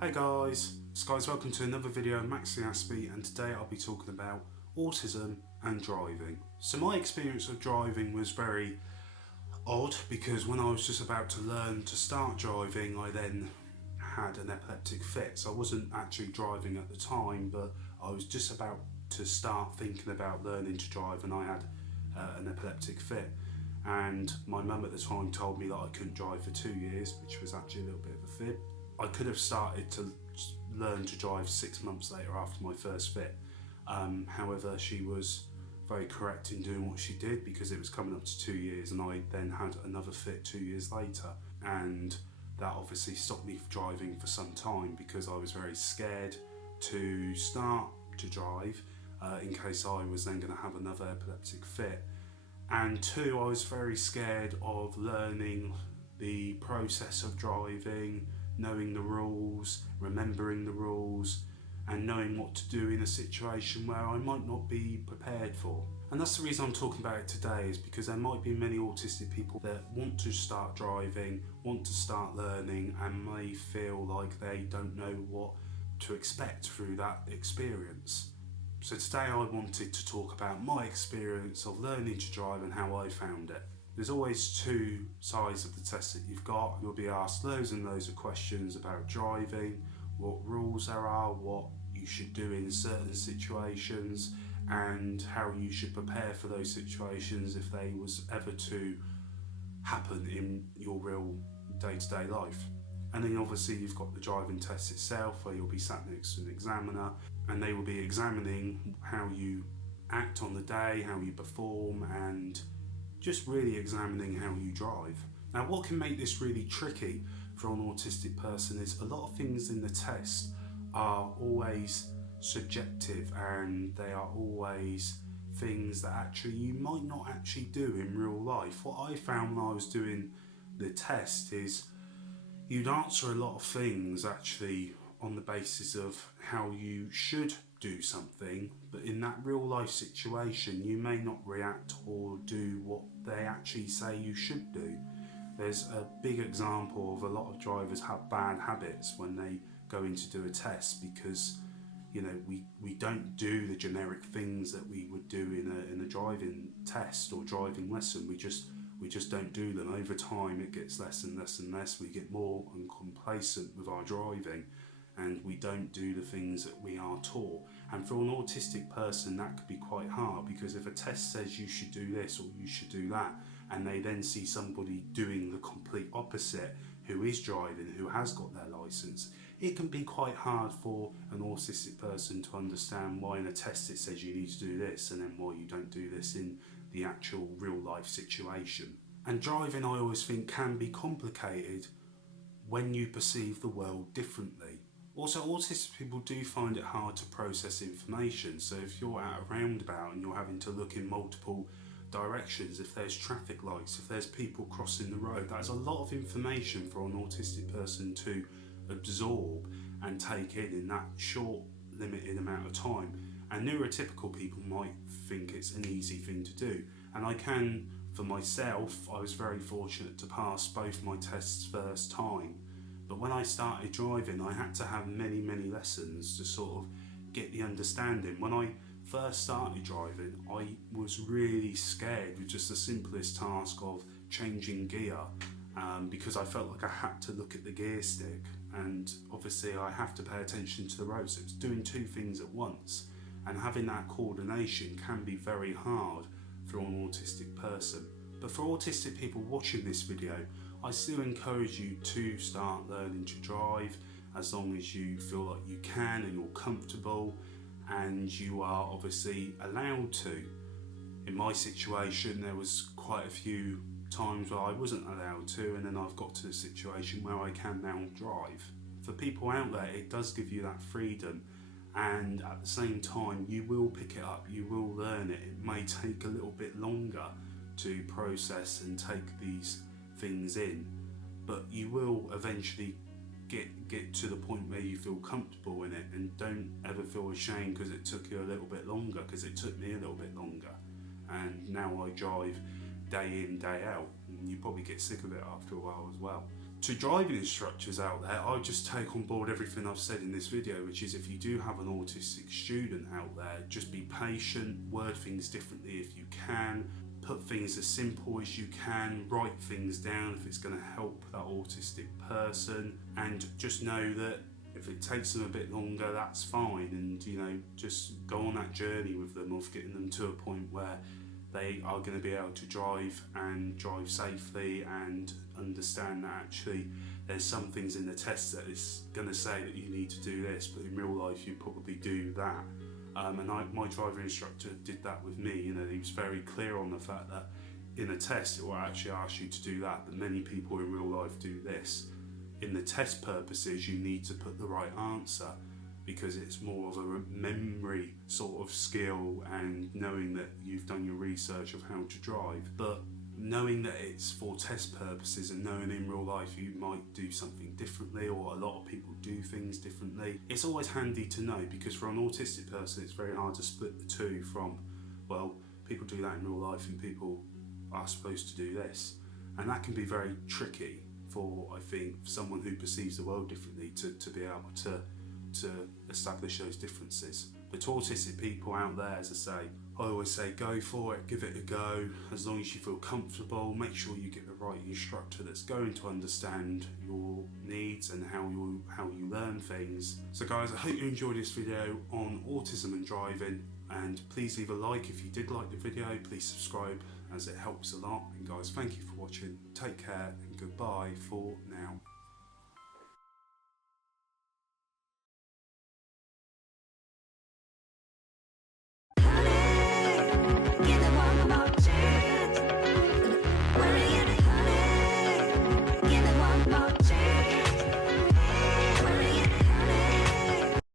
Hey guys, welcome to another video. I'm Maxie Aspie, and today I'll be talking about autism and driving. So my experience of driving was very odd because when I was just about to learn to start driving, I then had an epileptic fit. So I wasn't actually driving at the time, but I was just about to start thinking about learning to drive, and I had an epileptic fit. And my mum at the time told me that I couldn't drive for 2 years, which was actually a little bit of a fib. I could have started to learn to drive 6 months later after my first fit. However, she was very correct in doing what she did because it was coming up to 2 years, and I then had another fit 2 years later. And that obviously stopped me driving for some time because I was very scared to start to drive in case I was then going to have another epileptic fit. And two, I was very scared of learning the process of driving, knowing the rules, remembering the rules, and knowing what to do in a situation where I might not be prepared for. And that's the reason I'm talking about it today, is because there might be many autistic people that want to start driving, want to start learning, and may feel like they don't know what to expect through that experience. So today I wanted to talk about my experience of learning to drive and how I found it. There's always two sides of the test that you've got. You'll be asked loads and loads of questions about driving, what rules there are, what you should do in certain situations, and how you should prepare for those situations if they was ever to happen in your real day-to-day life. And then obviously you've got the driving test itself, where you'll be sat next to an examiner, and they will be examining how you act on the day, how you perform, and just really examining how you drive. Now, what can make this really tricky for an autistic person is a lot of things in the test are always subjective, and they are always things that actually you might not actually do in real life. What I found when I was doing the test is you'd answer a lot of things actually on the basis of how you should do something, but in that real life situation you may not react or do what they actually say you should do. There's a big example of a lot of drivers have bad habits when they go in to do a test because we don't do the generic things that we would do in a driving test or driving lesson. We just don't do them. Over time it gets less and less and less. We get more and complacent with our driving, and we don't do the things that we are taught. And for an autistic person that could be quite hard, because if a test says you should do this or you should do that, and they then see somebody doing the complete opposite who is driving, who has got their licence, it can be quite hard for an autistic person to understand why in a test it says you need to do this and then why you don't do this in the actual real life situation. And driving, I always think, can be complicated when you perceive the world differently. Also, autistic people do find it hard to process information. So if you're at a roundabout and you're having to look in multiple directions, if there's traffic lights, if there's people crossing the road, that's a lot of information for an autistic person to absorb and take in that short limited amount of time. And neurotypical people might think it's an easy thing to do, and for myself, I was very fortunate to pass both my tests first time. But when I started driving, I had to have many lessons to sort of get the understanding. When I first started driving, I was really scared with just the simplest task of changing gear, because I felt like I had to look at the gear stick, and obviously I have to pay attention to the road, so it's doing two things at once, and having that coordination can be very hard for an autistic person. But for autistic people watching this video, I still encourage you to start learning to drive as long as you feel like you can and you're comfortable and you are obviously allowed to. In my situation, there was quite a few times where I wasn't allowed to, and then I've got to the situation where I can now drive. For people out there, it does give you that freedom, and at the same time you will pick it up, you will learn it. It may take a little bit longer to process and take these things in, but you will eventually get to the point where you feel comfortable in it, and don't ever feel ashamed because it took you a little bit longer, because it took me a little bit longer, and now I drive day in, day out, and you probably get sick of it after a while as well. To driving instructors out there, I just take on board everything I've said in this video, which is if you do have an autistic student out there, just be patient, word things differently if you can, put things as simple as you can, write things down if it's going to help that autistic person, and just know that if it takes them a bit longer, that's fine, and just go on that journey with them of getting them to a point where they are going to be able to drive and drive safely and understand that actually there's some things in the test that is going to say that you need to do this, but in real life you probably do that. And my driving instructor did that with me. He was very clear on the fact that in a test it will actually ask you to do that, but many people in real life do this. In the test purposes, you need to put the right answer, because it's more of a memory sort of skill and knowing that you've done your research of how to drive. But knowing that it's for test purposes and knowing in real life you might do something differently, or a lot of people do things differently, it's always handy to know, because for an autistic person it's very hard to split the two from, well, people do that in real life and people are supposed to do this. And that can be very tricky for, I think, someone who perceives the world differently to be able to establish those differences. But to autistic people out there, as I say, I always say go for it, give it a go, as long as you feel comfortable. Make sure you get the right instructor that's going to understand your needs and how you learn things. So guys, I hope you enjoyed this video on autism and driving, and please leave a like if you did like the video. Please subscribe, as it helps a lot. And guys, thank you for watching. Take care and goodbye for now.